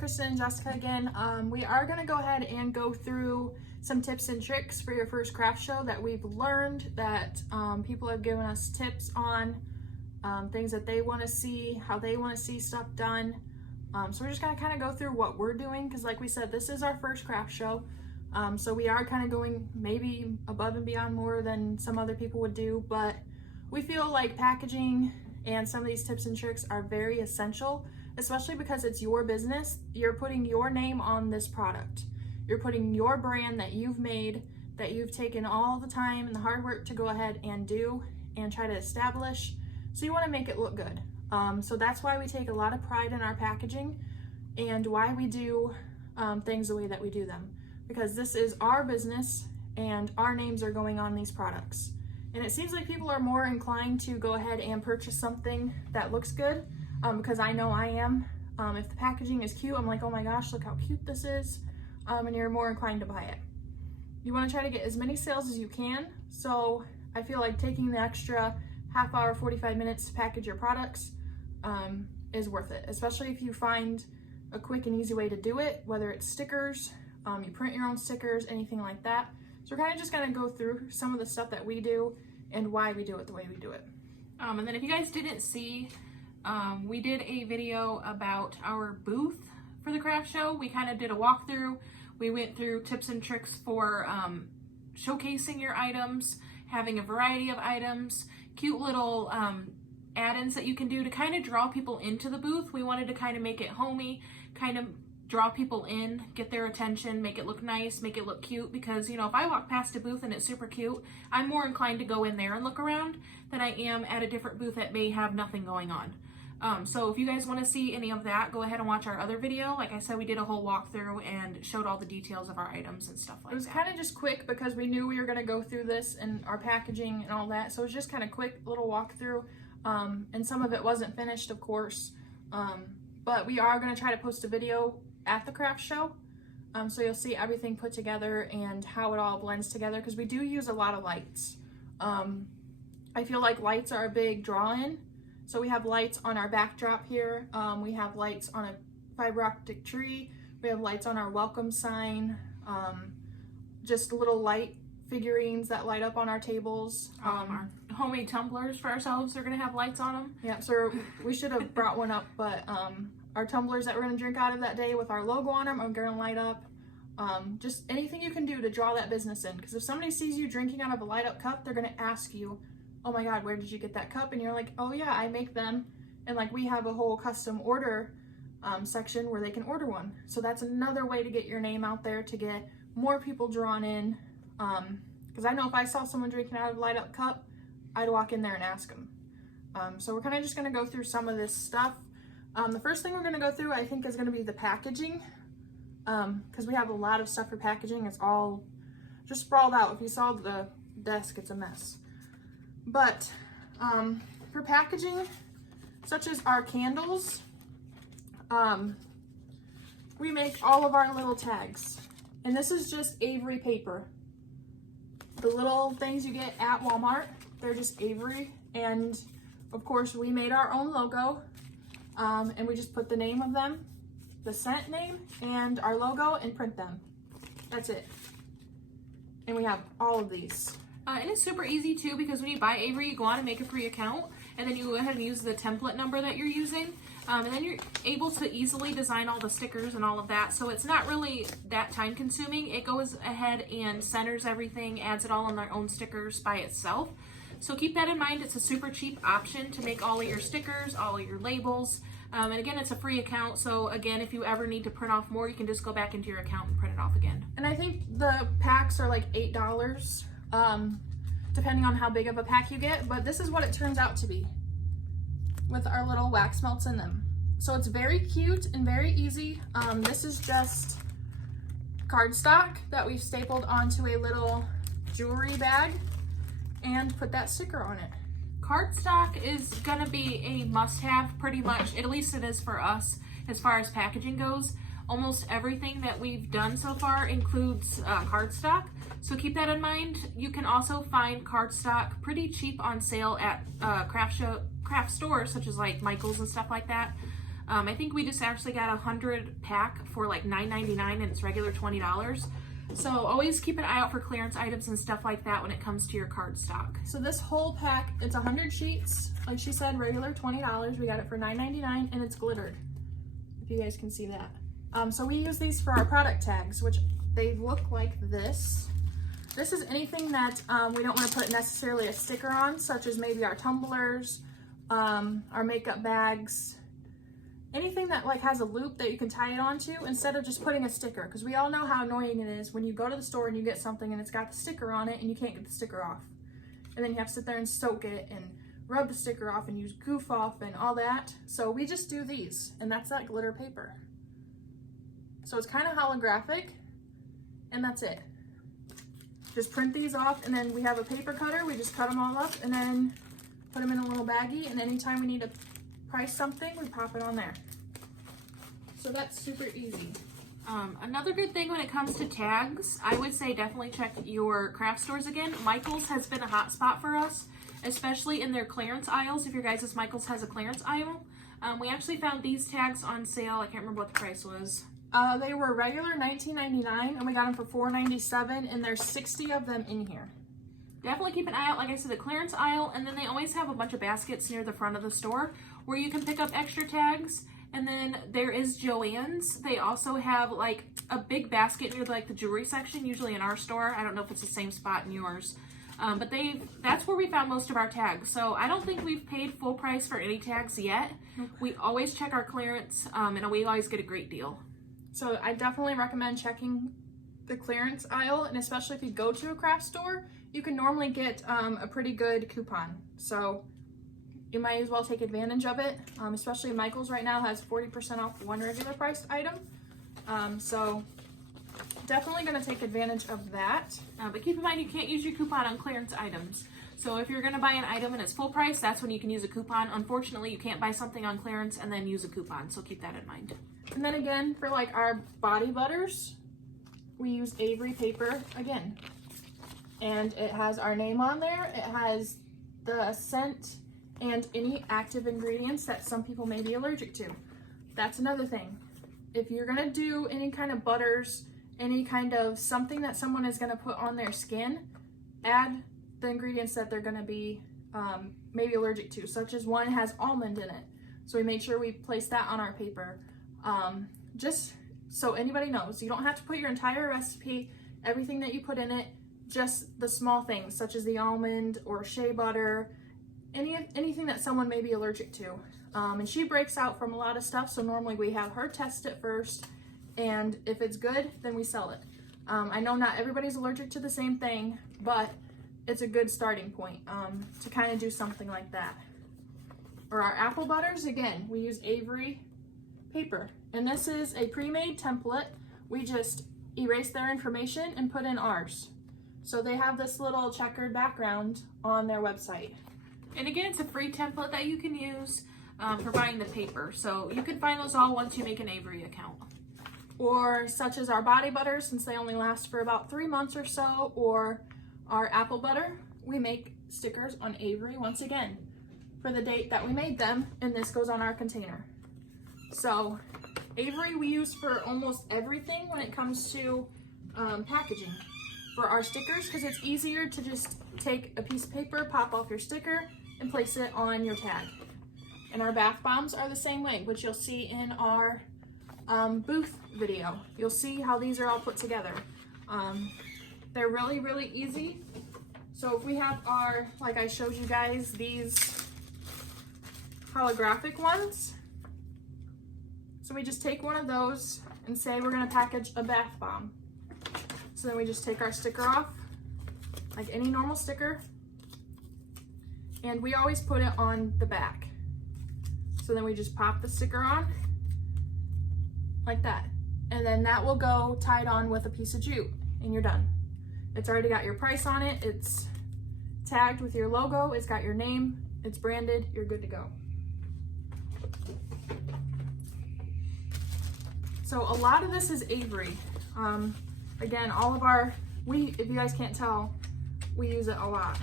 Kristen and Jessica again. We are going to go ahead and go through some tips and tricks for your first craft show that we've learned, that people have given us tips on, things that they want to see, how they want to see stuff done. So we're just going to kind of go through what we're doing, because like we said, this is our first craft show. So we are kind of going maybe above and beyond more than some other people would do, but we feel like packaging and some of these tips and tricks are very essential, especially because it's your business. You're putting your name on this product. You're putting your brand that you've made, that you've taken all the time and the hard work to go ahead and do and try to establish. So you want to make it look good. So that's why we take a lot of pride in our packaging and why we do things the way that we do them. Because this is our business and our names are going on these products. And it seems like people are more inclined to go ahead and purchase something that looks good, because I know I am. If the packaging is cute, I'm like, oh my gosh, look how cute this is, and you're more inclined to buy it. You want to try to get as many sales as you can, so I feel like taking the extra half hour, 45 minutes to package your products is worth it, especially if you find a quick and easy way to do it, whether it's stickers, you print your own stickers, anything like that. So we're kind of just going to go through some of the stuff that we do and why we do it the way we do it. And then if you guys didn't see, we did a video about our booth for the craft show. We kind of did a walkthrough. We went through tips and tricks for showcasing your items, having a variety of items, cute little add-ins that you can do to kind of draw people into the booth. We wanted to kind of make it homey, kind of draw people in, get their attention, make it look nice, make it look cute, because, you know, if I walk past a booth and it's super cute, I'm more inclined to go in there and look around than I am at a different booth that may have nothing going on. So if you guys want to see any of that, go ahead and watch our other video. Like I said, we did a whole walkthrough and showed all the details of our items and stuff like that. It was kind of just quick because we knew we were going to go through this and our packaging and all that, so it was just kind of quick little walkthrough, and some of it wasn't finished, of course, but we are going to try to post a video at the craft show, so you'll see everything put together and how it all blends together, because we do use a lot of lights. I feel like lights are a big draw-in, so we have lights on our backdrop here, we have lights on a fiber optic tree, we have lights on our welcome sign, just little light figurines that light up on our tables. Our homemade tumblers for ourselves are going to have lights on them. Yeah, so we should have brought one up, but our tumblers that we're going to drink out of that day with our logo on them are going to light up. Just anything you can do to draw that business in, because if somebody sees you drinking out of a light up cup, they're going to ask you, oh my god, where did you get that cup? And you're like, oh yeah, I make them, and like we have a whole custom order section where they can order one. So that's another way to get your name out there, to get more people drawn in, because I know if I saw someone drinking out of a light up cup, I'd walk in there and ask them. So we're kind of just going to go through some of this stuff. The first thing we're going to go through, I think, is going to be the packaging, because we have a lot of stuff for packaging. It's all just sprawled out. If you saw the desk, it's a mess. But for packaging, such as our candles, we make all of our little tags. And this is just Avery paper. The little things you get at Walmart, they're just Avery. And of course, we made our own logo. And we just put the name of them, the scent name, and our logo, and print them. That's it. And we have all of these. And it's super easy too, because when you buy Avery, you go on and make a free account, and then you go ahead and use the template number that you're using, and then you're able to easily design all the stickers and all of that. So it's not really that time consuming. It goes ahead and centers everything, adds it all on their own stickers by itself. So keep that in mind. It's a super cheap option to make all of your stickers, all of your labels. And again, it's a free account. So again, if you ever need to print off more, you can just go back into your account and print it off again. And I think the packs are like $8, depending on how big of a pack you get. But this is what it turns out to be with our little wax melts in them. So it's very cute and very easy. This is just cardstock that we've stapled onto a little jewelry bag and put that sticker on it. Cardstock is gonna be a must-have pretty much, at least it is for us as far as packaging goes. Almost everything that we've done so far includes cardstock, so keep that in mind. You can also find cardstock pretty cheap on sale at craft stores such as like Michael's and stuff like that. I think we just actually got 100 pack for like $9.99 and it's regular $20. So always keep an eye out for clearance items and stuff like that when it comes to your card stock. So this whole pack, it's 100 sheets. Like she said, regular $20. We got it for $9.99 and it's glittered, if you guys can see that. So we use these for our product tags, which they look like this. This is anything that we don't want to put necessarily a sticker on, such as maybe our tumblers, our makeup bags, anything that like has a loop that you can tie it onto instead of just putting a sticker, because we all know how annoying it is when you go to the store and you get something and it's got the sticker on it and you can't get the sticker off. And then you have to sit there and soak it and rub the sticker off and use goof off and all that. So we just do these, and that's that glitter paper. So it's kind of holographic, and that's it. Just print these off, and then we have a paper cutter. We just cut them all up and then put them in a little baggie, and anytime we need to price something, we pop it on there. So that's super easy. Another good thing when it comes to tags, I would say definitely check your craft stores again. Michael's has been a hot spot for us, especially in their clearance aisles. If your guys' Michael's has a clearance aisle, we actually found these tags on sale. I can't remember what the price was. They were regular $19.99 and we got them for $4.97, and there's 60 of them in here. Definitely keep an eye out, like I said, the clearance aisle, and then they always have a bunch of baskets near the front of the store where you can pick up extra tags. And then there is Joann's. They also have like a big basket near like the jewelry section, usually in our store. I don't know if it's the same spot in yours. But that's where we found most of our tags. So I don't think we've paid full price for any tags yet. Nope. We always check our clearance, and we always get a great deal. So I definitely recommend checking the clearance aisle, and especially if you go to a craft store, you can normally get a pretty good coupon. So you might as well take advantage of it, especially Michael's right now has 40% off one regular priced item. So definitely going to take advantage of that. But keep in mind, you can't use your coupon on clearance items. So if you're going to buy an item and it's full price, that's when you can use a coupon. Unfortunately, you can't buy something on clearance and then use a coupon. So keep that in mind. And then again, for like our body butters, we use Avery paper again. And it has our name on there. It has the scent and any active ingredients that some people may be allergic to. That's another thing. If you're gonna do any kind of butters, any kind of something that someone is gonna put on their skin, add the ingredients that they're gonna be maybe allergic to, such as one has almond in it. So we made sure we place that on our paper. Just so anybody knows, you don't have to put your entire recipe, everything that you put in it, just the small things such as the almond or shea butter, anything that someone may be allergic to. And she breaks out from a lot of stuff, so normally we have her test it first, and if it's good, then we sell it. I know not everybody's allergic to the same thing, but it's a good starting point to kind of do something like that. For our apple butters, again, we use Avery paper, and this is a pre-made template. We just erase their information and put in ours. So they have this little checkered background on their website. And again, it's a free template that you can use for buying the paper. So you can find those all once you make an Avery account. Or such as our body butter, since they only last for about 3 months or so, or our apple butter, we make stickers on Avery once again for the date that we made them, and this goes on our container. So Avery we use for almost everything when it comes to packaging. For our stickers, because it's easier to just take a piece of paper, pop off your sticker, and place it on your tag. And our bath bombs are the same way, which you'll see in our booth video. You'll see how these are all put together. They're really, really easy. So if we have our, like I showed you guys, these holographic ones. So we just take one of those and say we're gonna package a bath bomb. So then we just take our sticker off, like any normal sticker, and we always put it on the back. So then we just pop the sticker on, like that. And then that will go tied on with a piece of jute, and you're done. It's already got your price on it, it's tagged with your logo, it's got your name, it's branded, you're good to go. So a lot of this is Avery. Again, all of our, if you guys can't tell, we use it a lot.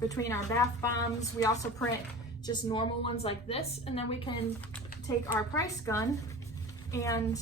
Between our bath bombs, we also print just normal ones like this, and then we can take our price gun and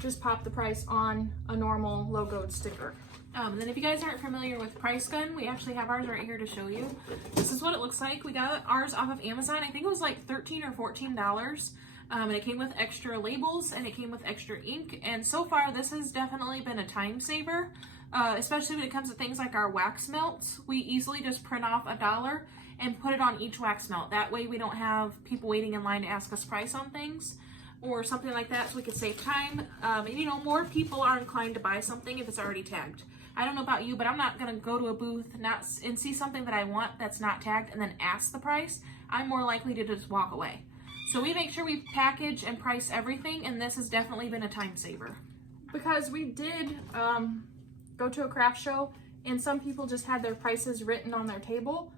just pop the price on a normal logoed sticker. And then if you guys aren't familiar with Price Gun, we actually have ours right here to show you. This is what it looks like. We got ours off of Amazon. I think it was like $13 or $14. And it came with extra labels and it came with extra ink. And so far, this has definitely been a time saver, especially when it comes to things like our wax melts. We easily just print off $1 and put it on each wax melt. That way we don't have people waiting in line to ask us price on things or something like that, so we could save time. And you know, more people are inclined to buy something if it's already tagged. I don't know about you, but I'm not gonna go to a booth and see something that I want that's not tagged and then ask the price. I'm more likely to just walk away. So we make sure we package and price everything, and this has definitely been a time saver. Because we did go to a craft show and some people just had their prices written on their table.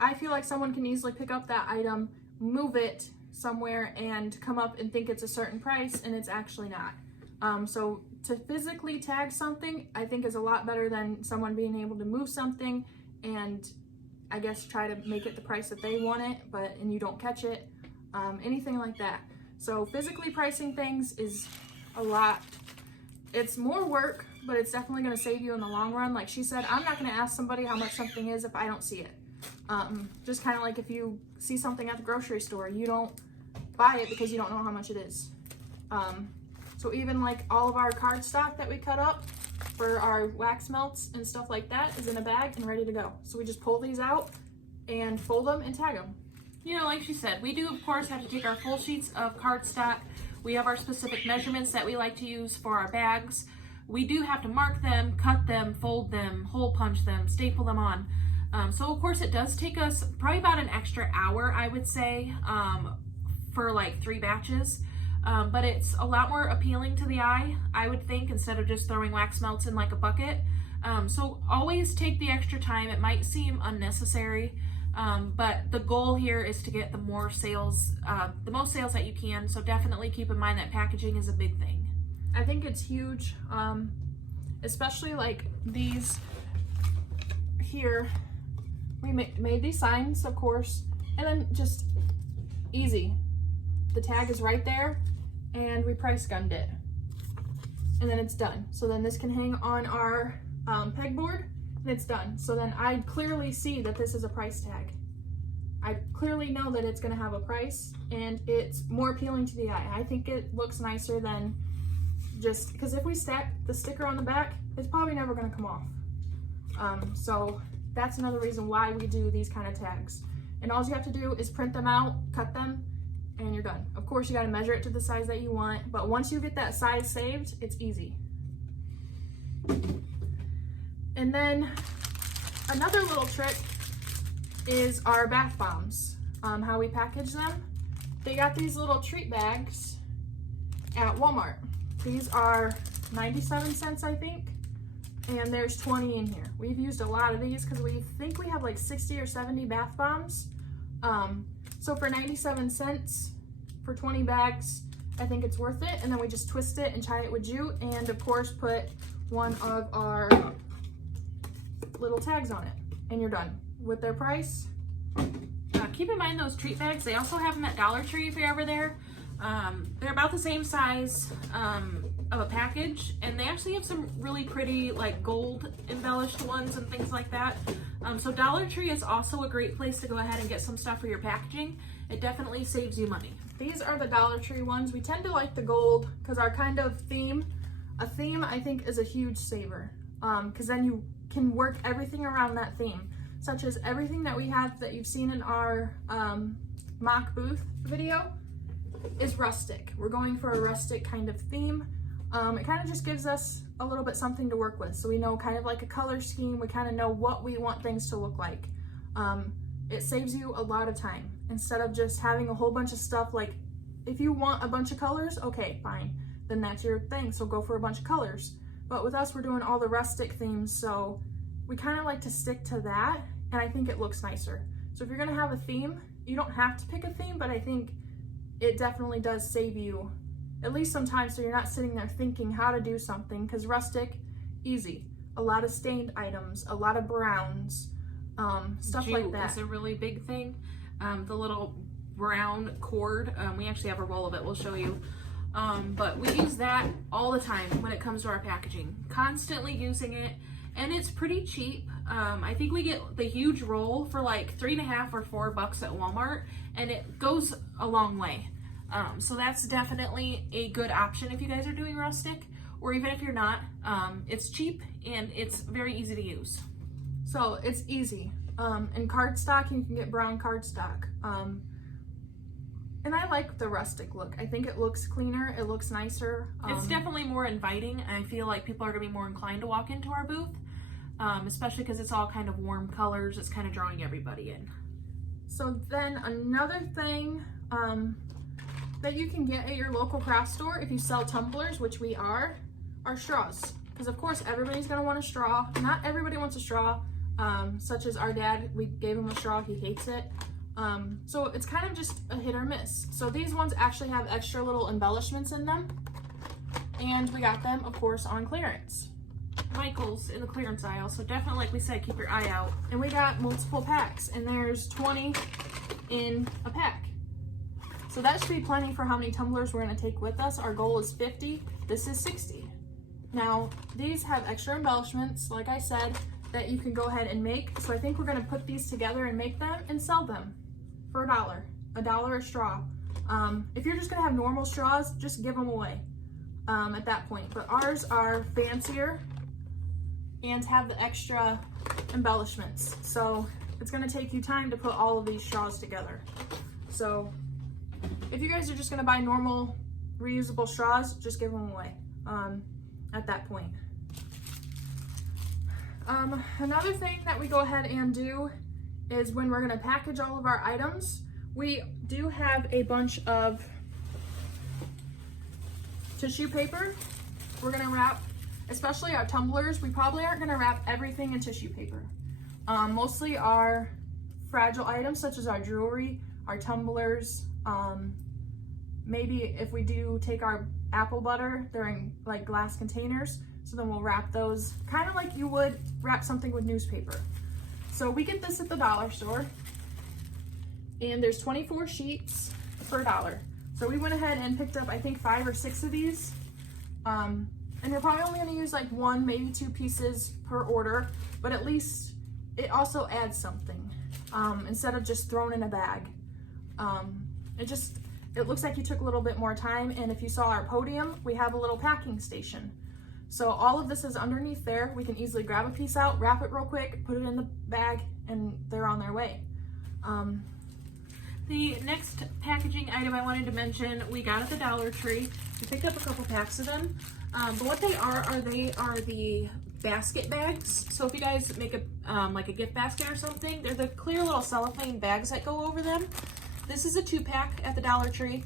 I feel like someone can easily pick up that item, move it somewhere, and come up and think it's a certain price, and it's actually not. So to physically tag something, I think is a lot better than someone being able to move something and I guess try to make it the price that they want it, and you don't catch it, anything like that. So physically pricing things is a lot. It's more work, but it's definitely going to save you in the long run. Like she said, I'm not going to ask somebody how much something is if I don't see it. Just kind of like if you see something at the grocery store, you don't buy it because you don't know how much it is. So even like all of our cardstock that we cut up for our wax melts and stuff like that is in a bag and ready to go. So we just pull these out and fold them and tag them. You know, like she said, we do of course have to take our full sheets of cardstock. We have our specific measurements that we like to use for our bags. We do have to mark them, cut them, fold them, hole punch them, staple them on. So of course it does take us probably about an extra hour, I would say, for like 3 batches. But it's a lot more appealing to the eye, I would think, instead of just throwing wax melts in like a bucket. So always take the extra time. It might seem unnecessary, but the goal here is to get the most sales that you can. So definitely keep in mind that packaging is a big thing. I think it's huge, especially like these here. We made these signs, of course, and then just easy. The tag is right there, and we price gunned it, and then it's done. So then this can hang on our pegboard, and it's done. So then I clearly see that this is a price tag. I clearly know that it's going to have a price, and it's more appealing to the eye. I think it looks nicer than just because if we stack the sticker on the back, it's probably never going to come off. So that's another reason why we do these kind of tags. And all you have to do is print them out, cut them, and you're done. Of course, you got to measure it to the size that you want, but once you get that size saved, it's easy. And then another little trick is our bath bombs, how we package them. They got these little treat bags at Walmart. These are 97 cents, I think, and there's 20 in here. We've used a lot of these because we think we have like 60 or 70 bath bombs. So for 97 cents for 20 bags, I think it's worth it. And then we just twist it and tie it with jute, and of course put one of our little tags on it, and you're done with their price. Keep in mind those treat bags, they also have them at Dollar Tree if you're ever there. They're about the same size of a package, and they actually have some really pretty like gold embellished ones and things like that. So Dollar Tree is also a great place to go ahead and get some stuff for your packaging. It definitely saves you money. These are the Dollar Tree ones. We tend to like the gold because our kind of theme, a theme I think is a huge saver, because then you can work everything around that theme, such as everything that we have that you've seen in our mock booth video is rustic. We're going for a rustic kind of theme. It kind of just gives us a little bit something to work with, so we know kind of like a color scheme. We kind of know what we want things to look like. It saves you a lot of time instead of just having a whole bunch of stuff. Like if you want a bunch of colors, okay, fine, then that's your thing, so go for a bunch of colors. But with us, we're doing all the rustic themes, so we kind of like to stick to that, and I think it looks nicer. So if you're gonna have a theme, you don't have to pick a theme, but I think it definitely does save you at least some time, so you're not sitting there thinking how to do something, because rustic, easy. A lot of stained items, a lot of browns, stuff like that. It's a really big thing. The little brown cord. We actually have a roll of it, we'll show you. But we use that all the time when it comes to our packaging, constantly using it, and it's pretty cheap. I think we get the huge roll for like $3.50 or $4 at Walmart, and it goes a long way. So that's definitely a good option if you guys are doing rustic, or even if you're not. It's cheap and it's very easy to use. So it's easy. In cardstock, you can get brown cardstock. And I like the rustic look. I think it looks cleaner, it looks nicer. It's definitely more inviting. I feel like people are gonna be more inclined to walk into our booth, especially because it's all kind of warm colors. It's kind of drawing everybody in. So then another thing that you can get at your local craft store if you sell tumblers, which we are straws. Because of course everybody's gonna want a straw. Not everybody wants a straw, such as our dad, we gave him a straw, he hates it. So it's kind of just a hit or miss. So these ones actually have extra little embellishments in them, and we got them of course on clearance. Michael's in the clearance aisle, so definitely, like we said, keep your eye out. And we got multiple packs, and there's 20 in a pack. So that should be plenty for how many tumblers we're gonna take with us. Our goal is 50, this is 60. Now, these have extra embellishments, like I said, that you can go ahead and make. So I think we're gonna put these together and make them and sell them for $1 a straw. If you're just gonna have normal straws, just give them away at that point. But ours are fancier and have the extra embellishments. So it's gonna take you time to put all of these straws together. So if you guys are just gonna buy normal reusable straws, just give them away at that point. Another thing that we go ahead and do is when we're gonna package all of our items, we do have a bunch of tissue paper. We're gonna wrap, especially our tumblers, we probably aren't gonna wrap everything in tissue paper. Mostly our fragile items such as our jewelry, our tumblers, maybe if we do take our apple butter, they're in like glass containers, so then we'll wrap those kind of like you would wrap something with newspaper. So we get this at the dollar store, and there's 24 sheets for $1. So we went ahead and picked up I think 5 or 6 of these, and we're probably only going to use like 1, maybe 2 pieces per order, but at least it also adds something instead of just thrown in a bag. It looks like you took a little bit more time, and if you saw our podium, we have a little packing station. So all of this is underneath there. We can easily grab a piece out, wrap it real quick, put it in the bag, and they're on their way. The next packaging item I wanted to mention, we got at the Dollar Tree. We picked up a couple packs of them. But what they are the basket bags. So if you guys make a like a gift basket or something, they're the clear little cellophane bags that go over them. This is a 2-pack at the Dollar Tree.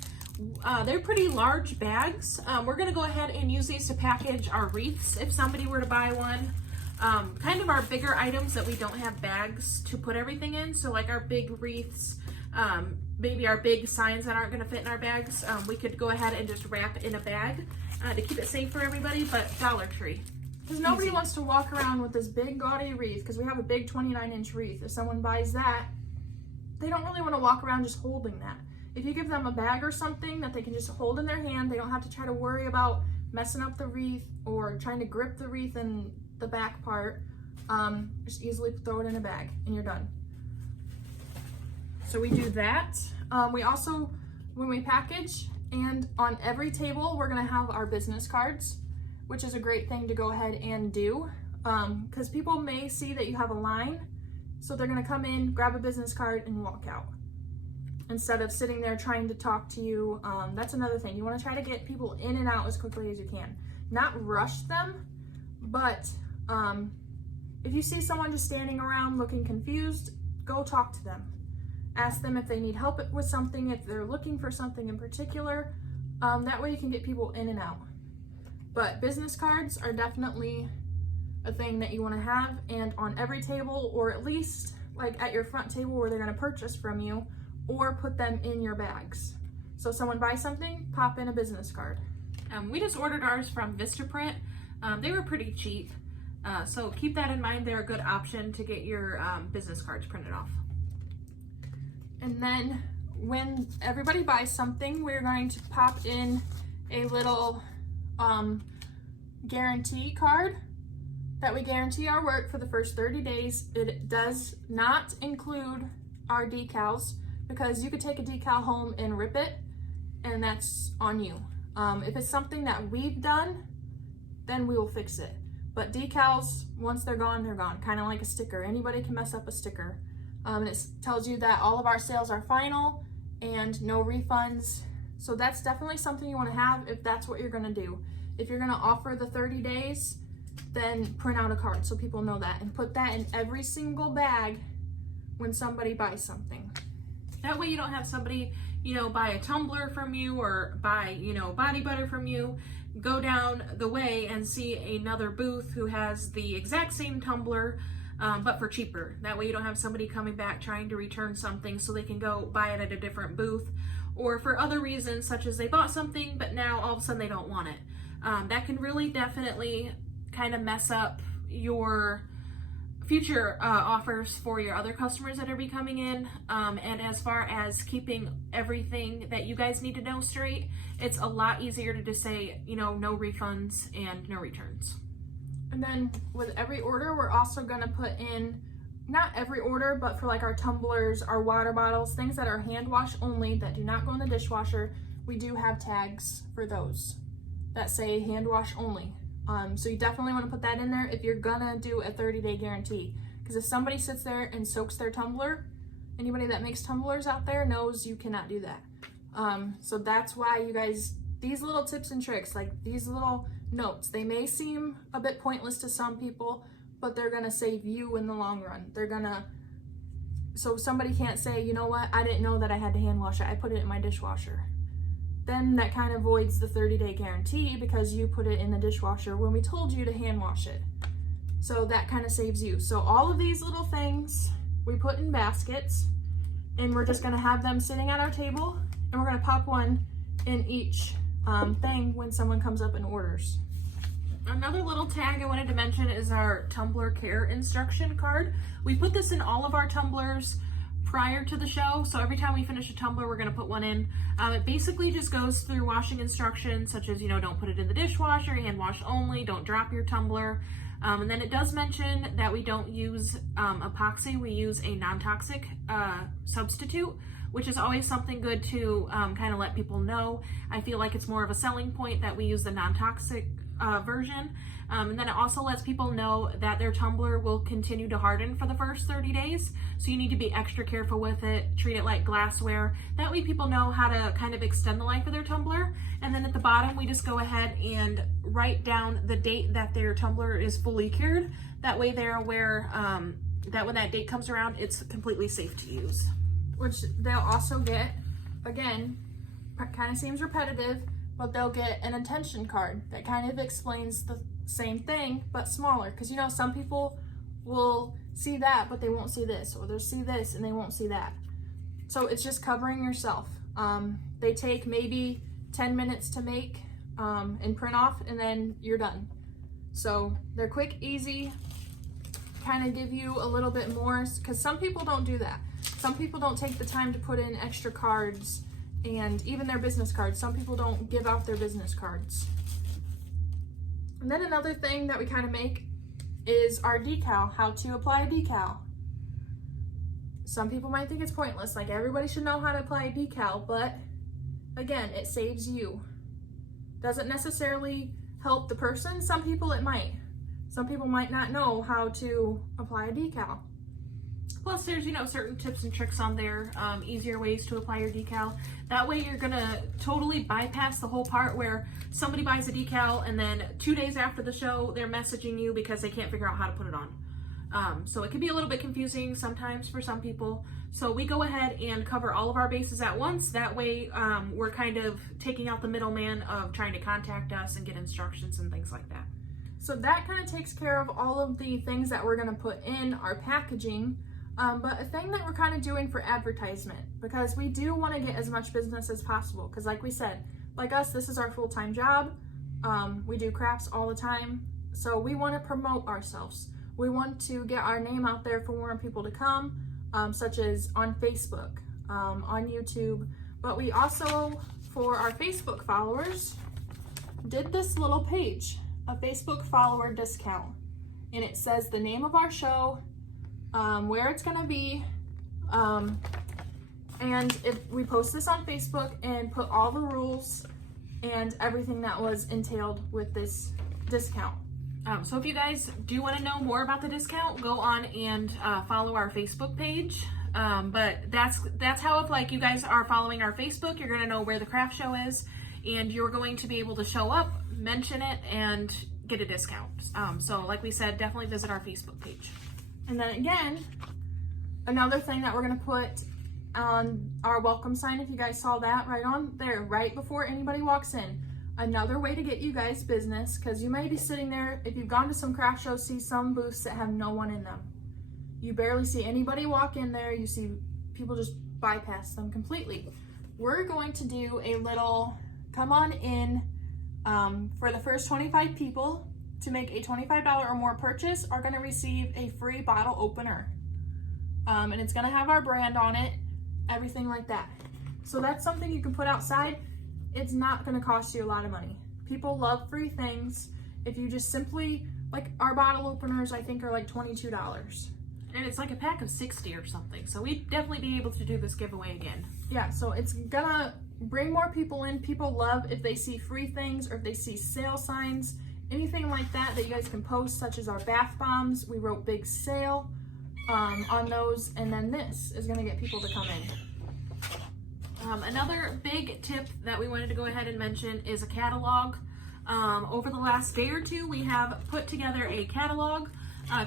They're pretty large bags. We're gonna go ahead and use these to package our wreaths if somebody were to buy one. Kind of our bigger items that we don't have bags to put everything in. So like our big wreaths, maybe our big signs that aren't gonna fit in our bags, we could go ahead and just wrap in a bag to keep it safe for everybody, but Dollar Tree. Because nobody wants to walk around with this big gaudy wreath, because we have a big 29-inch wreath. If someone buys that, they don't really want to walk around just holding that. If you give them a bag or something that they can just hold in their hand, they don't have to try to worry about messing up the wreath or trying to grip the wreath in the back part. Just easily throw it in a bag and you're done. So we do that. We also, when we package, and on every table, we're gonna have our business cards, which is a great thing to go ahead and do, because people may see that you have a line, so they're gonna come in, grab a business card, and walk out, instead of sitting there trying to talk to you. That's another thing. You wanna try to get people in and out as quickly as you can. Not rush them, but if you see someone just standing around looking confused, go talk to them. Ask them if they need help with something, if they're looking for something in particular. That way you can get people in and out. But business cards are definitely a thing that you want to have, and on every table, or at least like at your front table where they're going to purchase from you, or put them in your bags. So if someone buys something, pop in a business card. We just ordered ours from Vistaprint. They were pretty cheap, so keep that in mind. They're a good option to get your business cards printed off. And then when everybody buys something, we're going to pop in a little guarantee card that we guarantee our work for the first 30 days. It does not include our decals, because you could take a decal home and rip it, and that's on you. If it's something that we've done, then we will fix it. But decals, once they're gone, kind of like a sticker. Anybody can mess up a sticker. And it tells you that all of our sales are final and no refunds. So that's definitely something you want to have if that's what you're going to do. If you're going to offer the 30 days, then print out a card so people know that, and put that in every single bag when somebody buys something. That way you don't have somebody, buy a tumbler from you or buy, body butter from you, go down the way and see another booth who has the exact same tumbler, but for cheaper. That way you don't have somebody coming back trying to return something so they can go buy it at a different booth, or for other reasons such as they bought something but now all of a sudden they don't want it. That can really definitely kind of mess up your future offers for your other customers that are be coming in. And as far as keeping everything that you guys need to know straight, it's a lot easier to just say, no refunds and no returns. And then with every order, we're also gonna put in, not every order, but for like our tumblers, our water bottles, things that are hand wash only, that do not go in the dishwasher, we do have tags for those that say hand wash only. So you definitely want to put that in there if you're gonna do a 30-day guarantee. Because if somebody sits there and soaks their tumbler, anybody that makes tumblers out there knows you cannot do that. So that's why you guys, these little tips and tricks, like these little notes, they may seem a bit pointless to some people, but they're gonna save you in the long run. So somebody can't say, you know what, I didn't know that I had to hand wash it, I put it in my dishwasher. Then that kind of voids the 30-day guarantee, because you put it in the dishwasher when we told you to hand wash it. So that kind of saves you. So all of these little things we put in baskets, and we're just gonna have them sitting at our table, and we're gonna pop one in each thing when someone comes up and orders. Another little tag I wanted to mention is our tumbler care instruction card. We put this in all of our tumblers prior to the show, so every time we finish a tumbler, we're going to put one in. It basically just goes through washing instructions, such as, don't put it in the dishwasher, hand wash only, don't drop your tumbler. And then it does mention that we don't use epoxy, we use a non-toxic substitute, which is always something good to kind of let people know. I feel like it's more of a selling point that we use the non-toxic version. And then it also lets people know that their tumbler will continue to harden for the first 30 days. So you need to be extra careful with it, treat it like glassware. That way people know how to kind of extend the life of their tumbler. And then at the bottom, we just go ahead and write down the date that their tumbler is fully cured. That way they're aware that when that date comes around, it's completely safe to use. Which they'll also get, again, kind of seems repetitive, but they'll get an attention card that kind of explains the same thing but smaller, because some people will see that but they won't see this, or they'll see this and they won't see that. So it's just covering yourself. They take maybe 10 minutes to make and print off, and then you're done. So they're quick, easy, kind of give you a little bit more, because some people don't do that. Some people don't take the time to put in extra cards, and even their business cards. Some people don't give out their business cards. And then another thing that we kind of make is our decal, how to apply a decal. Some people might think it's pointless, like everybody should know how to apply a decal, but again, it saves you. Doesn't necessarily help the person. Some people it might. Some people might not know how to apply a decal. Plus there's, certain tips and tricks on there, easier ways to apply your decal. That way you're gonna totally bypass the whole part where somebody buys a decal and then 2 days after the show, they're messaging you because they can't figure out how to put it on. So it can be a little bit confusing sometimes for some people. So we go ahead and cover all of our bases at once. That way we're kind of taking out the middleman of trying to contact us and get instructions and things like that. So that kind of takes care of all of the things that we're gonna put in our packaging. But a thing that we're kind of doing for advertisement, because we do want to get as much business as possible, because like we said, like us, this is our full-time job. We do crafts all the time, so we want to promote ourselves. We want to get our name out there for more people to come, such as on Facebook. on YouTube. But we also, for our Facebook followers, did this little page, a Facebook follower discount. And it says the name of our show, where it's gonna be, and if we post this on Facebook and put all the rules and everything that was entailed with this discount. So if you guys do want to know more about the discount, go on and follow our Facebook page. But that's how, if like you guys are following our Facebook, you're going to know where the craft show is, and you're going to be able to show up, mention it, and get a discount. So like we said, definitely visit our Facebook page. And then again, another thing that we're going to put on our welcome sign, if you guys saw that right on there, right before anybody walks in. Another way to get you guys business, because you may be sitting there, if you've gone to some craft shows, see some booths that have no one in them. You barely see anybody walk in there. You see people just bypass them completely. We're going to do a little come on in for the first 25 people to make a $25 or more purchase are going to receive a free bottle opener. And it's going to have our brand on it, everything like that. So that's something you can put outside. It's not going to cost you a lot of money. People love free things. If you just simply, like our bottle openers, I think are like $22. And it's like a pack of 60 or something. So we'd definitely be able to do this giveaway again. Yeah, so it's gonna bring more people in. People love if they see free things or if they see sale signs, anything like that that you guys can post, such as our bath bombs. We wrote big sale on those, and then this is gonna get people to come in. Another big tip that we wanted to go ahead and mention is a catalog. Over the last day or two, we have put together a catalog.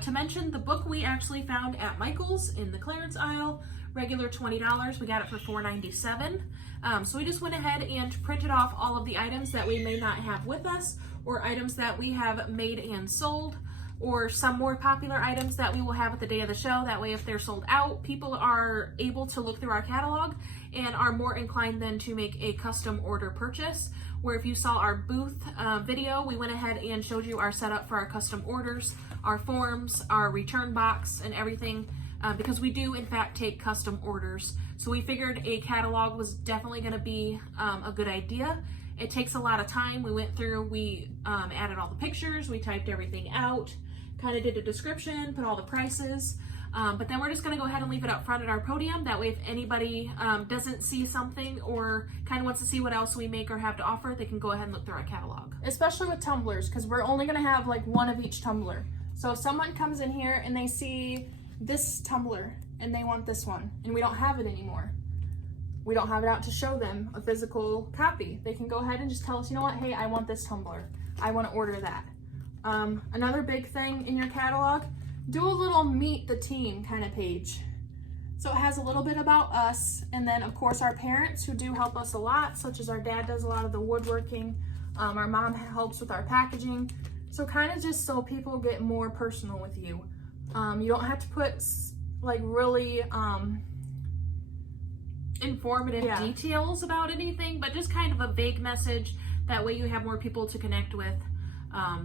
To mention, the book we actually found at Michael's in the clearance aisle, regular $20. We got it for $4.97. So we just went ahead and printed off all of the items that we may not have with us, or items that we have made and sold, or some more popular items that we will have at the day of the show. That way, if they're sold out, people are able to look through our catalog and are more inclined then to make a custom order purchase. Where if you saw our booth video, we went ahead and showed you our setup for our custom orders, our forms, our return box, and everything, because we do in fact take custom orders. So we figured a catalog was definitely going to be a good idea. It takes a lot of time. We went through, we added all the pictures, we typed everything out, kind of did a description, put all the prices. But then we're just going to go ahead and leave it up front at our podium. That way, if anybody doesn't see something or kind of wants to see what else we make or have to offer, they can go ahead and look through our catalog. Especially with tumblers, because we're only going to have like one of each tumbler. So if someone comes in here and they see this tumbler and they want this one, and we don't have it anymore, we don't have it out to show them a physical copy, they can go ahead and just tell us, you know what, hey, I want this tumbler. I want to order that. Another big thing in your catalog, do a little meet the team kind of page. So it has a little bit about us, and then of course our parents who do help us a lot, such as our dad does a lot of the woodworking, our mom helps with our packaging. So kind of just so people get more personal with you. You don't have to put like really informative details about anything, but just kind of a vague message. That way you have more people to connect with.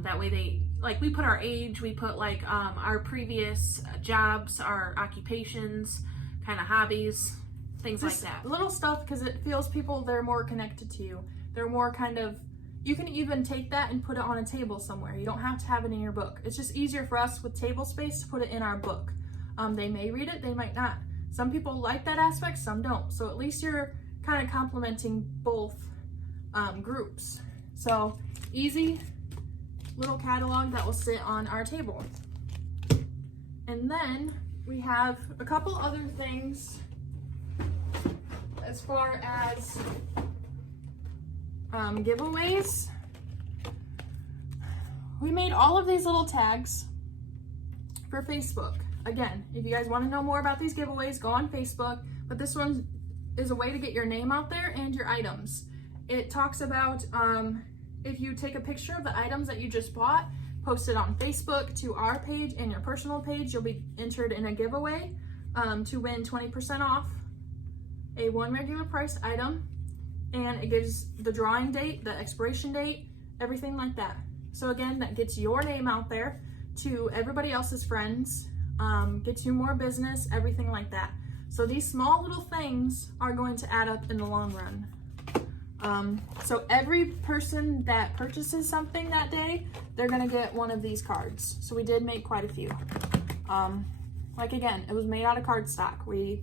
That way they, like, we put our age, we put like our previous jobs, our occupations, kind of hobbies, things just like that. Little stuff, because it feels people, they're more connected to you. They're more kind of, you can even take that and put it on a table somewhere. You don't have to have it in your book. It's just easier for us with table space to put it in our book. They may read it, they might not. Some people like that aspect, some don't. So at least you're kind of complementing both groups. So easy little catalog that will sit on our table. And then we have a couple other things as far as giveaways. We made all of these little tags for Facebook. Again, if you guys want to know more about these giveaways, go on Facebook, but this one is a way to get your name out there and your items. It talks about if you take a picture of the items that you just bought, post it on Facebook to our page and your personal page, you'll be entered in a giveaway to win 20% off a one regular price item, and it gives the drawing date, the expiration date, everything like that. So again, that gets your name out there to everybody else's friends, gets you more business, everything like that. So these small little things are going to add up in the long run. So every person that purchases something that day, they're gonna get one of these cards. So we did make quite a few. Like again, it was made out of cardstock. We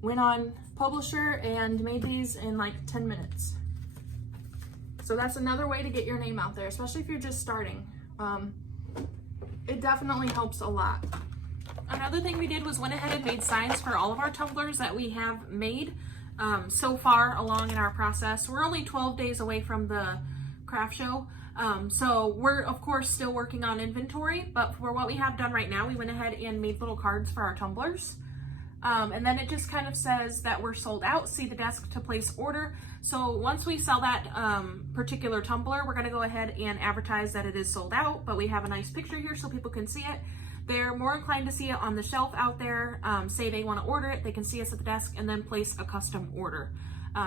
went on Publisher and made these in like 10 minutes. So that's another way to get your name out there, especially if you're just starting. It definitely helps a lot. Another thing we did was went ahead and made signs for all of our tumblers that we have made so far along in our process. We're only 12 days away from the craft show. So we're of course still working on inventory, but for what we have done right now, we went ahead and made little cards for our tumblers. And then it just kind of says that we're sold out, see the desk to place order. So once we sell that particular tumbler, we're gonna go ahead and advertise that it is sold out, but we have a nice picture here so people can see it. They're more inclined to see it on the shelf out there. Say they wanna order it, they can see us at the desk and then place a custom order.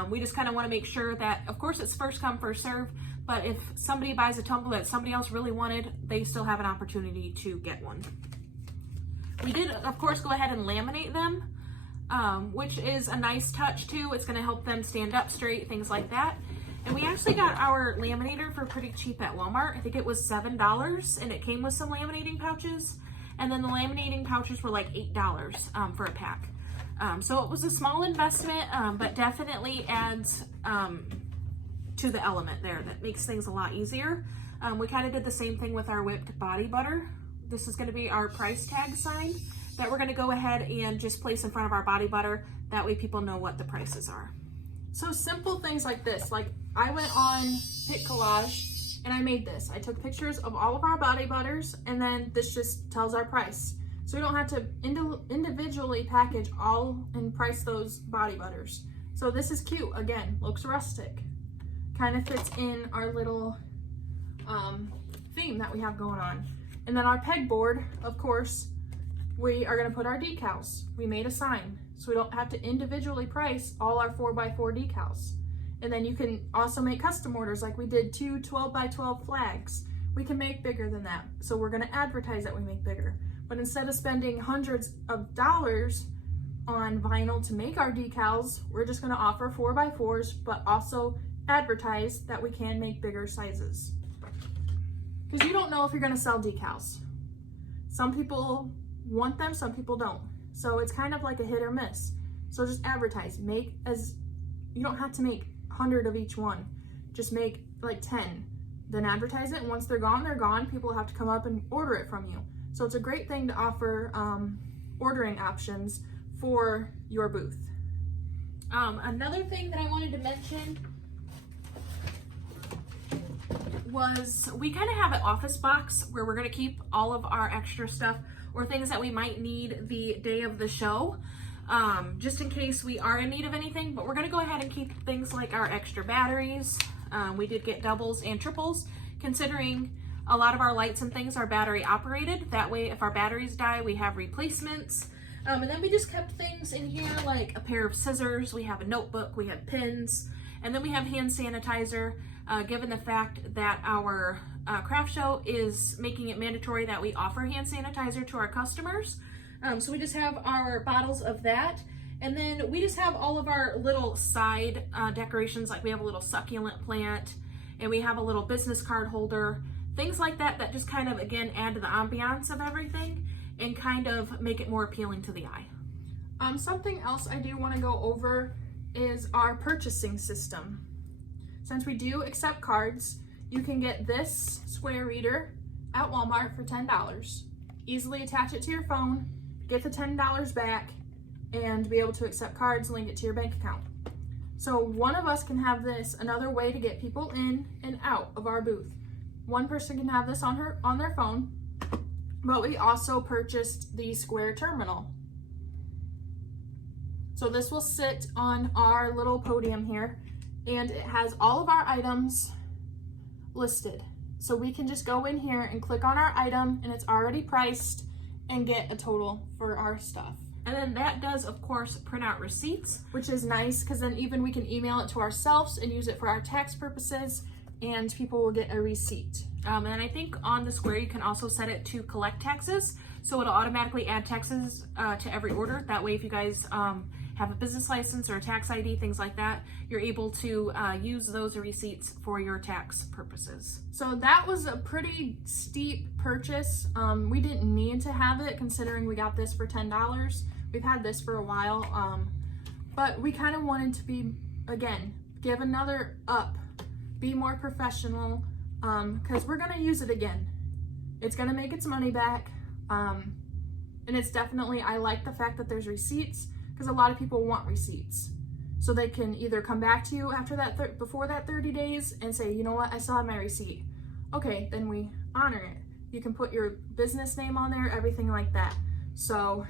We just kind of wanna make sure that, of course it's first come, first serve, but if somebody buys a tumbler that somebody else really wanted, they still have an opportunity to get one. We did, of course, go ahead and laminate them, which is a nice touch too. It's gonna help them stand up straight, things like that. And we actually got our laminator for pretty cheap at Walmart. I think it was $7 and it came with some laminating pouches. And then the laminating pouches were like $8 for a pack. So it was a small investment, but definitely adds to the element there. That makes things a lot easier. We kind of did the same thing with our whipped body butter. This is going to be our price tag sign that we're going to go ahead and just place in front of our body butter. That way people know what the prices are. So simple things like this, like I went on Pick Collage and I made this. I took pictures of all of our body butters and then this just tells our price. So we don't have to individually package all and price those body butters. So this is cute, again, looks rustic. Kind of fits in our little theme that we have going on. And then our pegboard, of course, we are gonna put our decals. We made a sign, so we don't have to individually price all our 4x4 decals. And then you can also make custom orders, like we did 2 12x12 flags. We can make bigger than that. So we're gonna advertise that we make bigger. But instead of spending hundreds of dollars on vinyl to make our decals, we're just gonna offer 4x4s, but also advertise that we can make bigger sizes. Because you don't know if you're gonna sell decals. Some people want them, some people don't. So it's kind of like a hit or miss. So just advertise, you don't have to make 100 of each one. Just make like 10, then advertise it, and once they're gone, people have to come up and order it from you. So it's a great thing to offer ordering options for your booth. Another thing that I wanted to mention was we kind of have an office box where we're going to keep all of our extra stuff or things that we might need the day of the show, just in case we are in need of anything. But we're going to go ahead and keep things like our extra batteries. We did get doubles and triples, considering a lot of our lights and things are battery operated. That way, if our batteries die, we have replacements. And then we just kept things in here like a pair of scissors, we have a notebook, we have pins, and then we have hand sanitizer. Given the fact that our craft show is making it mandatory that we offer hand sanitizer to our customers. So we just have our bottles of that. And then we just have all of our little side decorations, like we have a little succulent plant and we have a little business card holder, things like that, that just kind of, again, add to the ambiance of everything and kind of make it more appealing to the eye. Something else I do want to go over is our purchasing system. Since we do accept cards, you can get this square reader at Walmart for $10. Easily attach it to your phone, get the $10 back, and be able to accept cards, link it to your bank account. So one of us can have this, another way to get people in and out of our booth. One person can have this on their phone, but we also purchased the square terminal. So this will sit on our little podium here, and it has all of our items listed. So we can just go in here and click on our item and it's already priced and get a total for our stuff. And then that does, of course, print out receipts. Which is nice because then even we can email it to ourselves and use it for our tax purposes, and people will get a receipt. And I think on the square you can also set it to collect taxes. So it'll automatically add taxes to every order. That way, if you guys have a business license or a tax ID, things like that, you're able to use those receipts for your tax purposes. So that was a pretty steep purchase. We didn't need to have it considering we got this for $10. We've had this for a while, but we kind of wanted to be, again, give another up, be more professional, because we're gonna use it again. It's gonna make its money back, and it's definitely, I like the fact that there's receipts, because a lot of people want receipts. So they can either come back to you after that, before that 30 days and say, you know what, I still have my receipt. Okay, then we honor it. You can put your business name on there, everything like that. So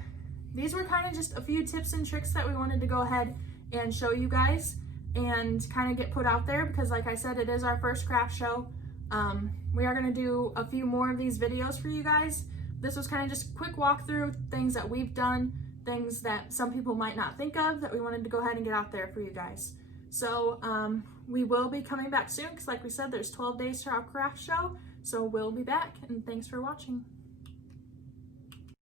these were kind of just a few tips and tricks that we wanted to go ahead and show you guys and kind of get put out there, because like I said, it is our first craft show. We are going to do a few more of these videos for you guys. This was kind of just a quick walkthrough, things that we've done, things that some people might not think of, that we wanted to go ahead and get out there for you guys. So we will be coming back soon, because like we said, there's 12 days to our craft show. So we'll be back, and thanks for watching.